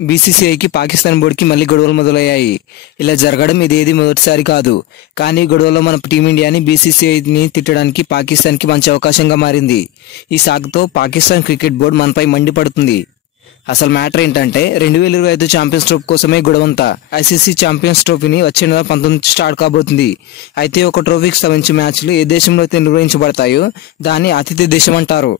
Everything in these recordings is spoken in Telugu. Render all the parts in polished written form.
బీసీసీఐకి పాకిస్తాన్ బోర్డుకి మళ్ళీ గొడవలు మొదలయ్యాయి. ఇలా జరగడం ఇదేది మొదటిసారి కాదు. కానీ గొడవలో మన టీమిండియాని బీసీసీఐని తిట్టడానికి పాకిస్తాన్కి మంచి అవకాశంగా మారింది. ఈ సాకుతో పాకిస్తాన్ క్రికెట్ బోర్డు మనపై మండిపడుతుంది. అసలు మ్యాటర్ ఏంటంటే 2025 ఛాంపియన్స్ ట్రోఫీ కోసమే గొడవంతా. ఐసీసీ ఛాంపియన్స్ ట్రోఫీని వచ్చే నెల 19 స్టార్ట్ కాబోతుంది. అయితే ఒక ట్రోఫీకి సంబంధించిన మ్యాచ్లు ఏ దేశంలో అయితే నిర్వహించబడతాయో దాన్ని ఆతిథ్య దేశం అంటారు.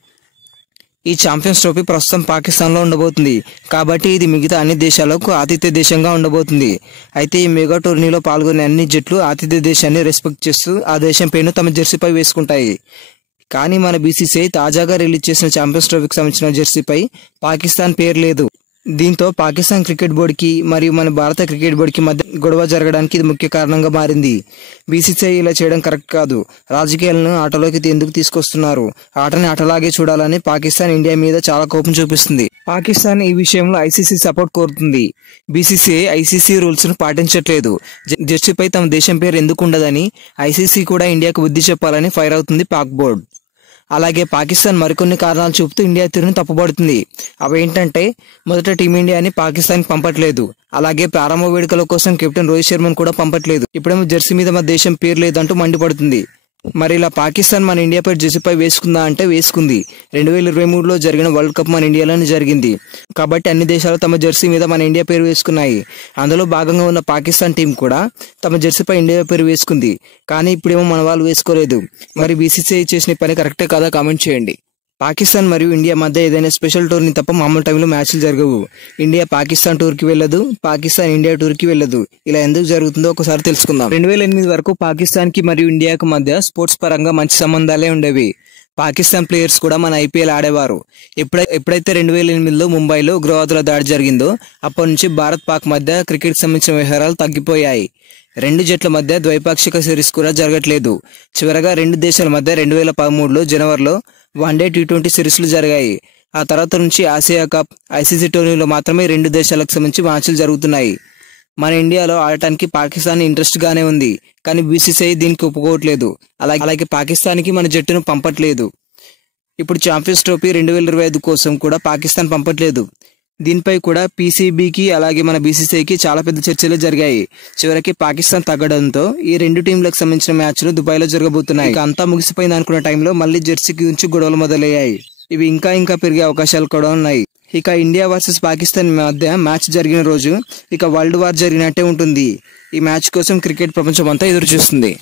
ఈ ఛాంపియన్స్ ట్రోఫీ ప్రస్తుతం పాకిస్తాన్లో ఉండబోతుంది. కాబట్టి ఇది మిగతా అన్ని దేశాలకు ఆతిథ్య దేశంగా ఉండబోతుంది. అయితే ఈ మెగా టోర్నీలో పాల్గొనే అన్ని జట్లు ఆతిథ్య దేశాన్ని రెస్పెక్ట్ చేస్తూ ఆ దేశం పేరును తమ జెర్సీపై వేసుకుంటాయి. కానీ మన బీసీసీఐ తాజాగా రిలీజ్ చేసిన ఛాంపియన్స్ ట్రోఫీకి సంబంధించిన జెర్సీపై పాకిస్తాన్ పేరు లేదు. దీంతో పాకిస్తాన్ క్రికెట్ బోర్డుకి మరియు మన భారత క్రికెట్ బోర్డుకి మధ్య గొడవ జరగడానికి ఇది ముఖ్య కారణంగా మారింది. బీసీసీఐ ఇలా చేయడం కరెక్ట్ కాదు. రాజకీయాలను ఆటలోకి ఎందుకు తీసుకొస్తున్నారు? ఆటని ఆటలాగే చూడాలని పాకిస్తాన్ ఇండియా మీద చాలా కోపం చూపిస్తుంది. పాకిస్తాన్ ఈ విషయంలో ఐసీసీ సపోర్ట్ కోరుతుంది. బీసీసీఐ ఐసీసీ రూల్స్ ను పాటించట్లేదు. జెర్సీపై తమ దేశం పేరు ఎందుకు ఉండదని ఐసీసీ కూడా ఇండియాకు బుద్ధి చెప్పాలని ఫైర్ అవుతుంది పాక్ బోర్డు. అలాగే పాకిస్తాన్ మరికొన్ని కారణాలు చూపుతూ ఇండియా తీరును తప్పుపడుతుంది. అవేంటంటే, మొదట టీమిండియాని పాకిస్తాన్కి పంపట్లేదు. అలాగే ప్రారంభ వేడుకల కోసం కెప్టెన్ రోహిత్ శర్మను కూడా పంపట్లేదు. ఇప్పుడేమో జెర్సీ మీద మన దేశం పేరు లేదంటూ మండిపడుతుంది. మరి ఇలా పాకిస్తాన్ మన ఇండియాపై జెర్సీపై వేసుకుందా అంటే వేసుకుంది. 2023లో జరిగిన వరల్డ్ కప్ మన ఇండియాలోనే జరిగింది. కాబట్టి అన్ని దేశాలు తమ జెర్సీ మీద మన ఇండియా పేరు వేసుకున్నాయి. అందులో భాగంగా ఉన్న పాకిస్తాన్ టీం కూడా తమ జెర్సీపై ఇండియా పేరు వేసుకుంది. కానీ ఇప్పుడేమో మన వాళ్ళు వేసుకోలేదు. మరి బీసీసీఐ చేసిన పని కరెక్టే కాదా? కామెంట్ చేయండి. పాకిస్తాన్ మరియు ఇండియా మధ్య ఏదైనా స్పెషల్ టూర్ని తప్ప మామూలు టైంలో మ్యాచ్లు జరగవు. ఇండియా పాకిస్తాన్ టూర్కి వెళ్ళదు, పాకిస్తాన్ ఇండియా టూర్కి వెళ్ళదు. ఇలా ఎందుకు జరుగుతుందో ఒకసారి తెలుసుకుందాం. 2008 వరకు పాకిస్తాన్కి మరియు ఇండియాకు మధ్య స్పోర్ట్స్ పరంగా మంచి సంబంధాలే ఉండేవి. పాకిస్తాన్ ప్లేయర్స్ కూడా మన ఐపీఎల్ ఆడేవారు. ఎప్పుడైతే 2008లో ముంబైలో ఉగ్రవాదుల దాడి జరిగిందో అప్పటి నుంచి భారత్ పాక్ మధ్య క్రికెట్ సంబంధించిన వ్యవహారాలు తగ్గిపోయాయి. రెండు జట్ల మధ్య ద్వైపాక్షిక సిరీస్ కూడా జరగట్లేదు. చివరగా రెండు దేశాల మధ్య 2013లో జనవరిలో వన్డే T20 సిరీస్లు జరిగాయి. ఆ తర్వాత నుంచి ఆసియా కప్, ఐసీసీ టోర్నీలో మాత్రమే రెండు దేశాలకు సంబంధించి మ్యాచ్లు జరుగుతున్నాయి. మన ఇండియాలో ఆడటానికి పాకిస్తాన్ ఇంట్రెస్ట్ గానే ఉంది. కానీ బీసీసీఐ దీనికి ఒప్పుకోవట్లేదు. అలాగే పాకిస్తాన్కి మన జట్టును పంపట్లేదు. ఇప్పుడు ఛాంపియన్స్ ట్రోఫీ 2025 కోసం కూడా పాకిస్తాన్ పంపట్లేదు. దీనిపై కూడా పీసీబీకి అలాగే మన బీసీసీఐకి చాలా పెద్ద చర్చలు జరిగాయి. చివరికి పాకిస్తాన్ తగ్గడంతో ఈ రెండు టీంలకు సంబంధించిన మ్యాచ్లు దుబాయ్లో జరగబోతున్నాయి. ఇక అంతా ముగిసిపోయింది అనుకున్న టైంలో మళ్ళీ జెర్సీ గురించి గొడవలు మొదలయ్యాయి. ఇవి ఇంకా పెరిగే అవకాశాలు కూడా ఉన్నాయి. ఇక ఇండియా వర్సెస్ పాకిస్తాన్ మధ్య మ్యాచ్ జరిగిన రోజు ఇక వరల్డ్ వార్ జరిగినట్టే ఉంటుంది. ఈ మ్యాచ్ కోసం క్రికెట్ ప్రపంచం అంతా ఎదురు చూస్తుంది.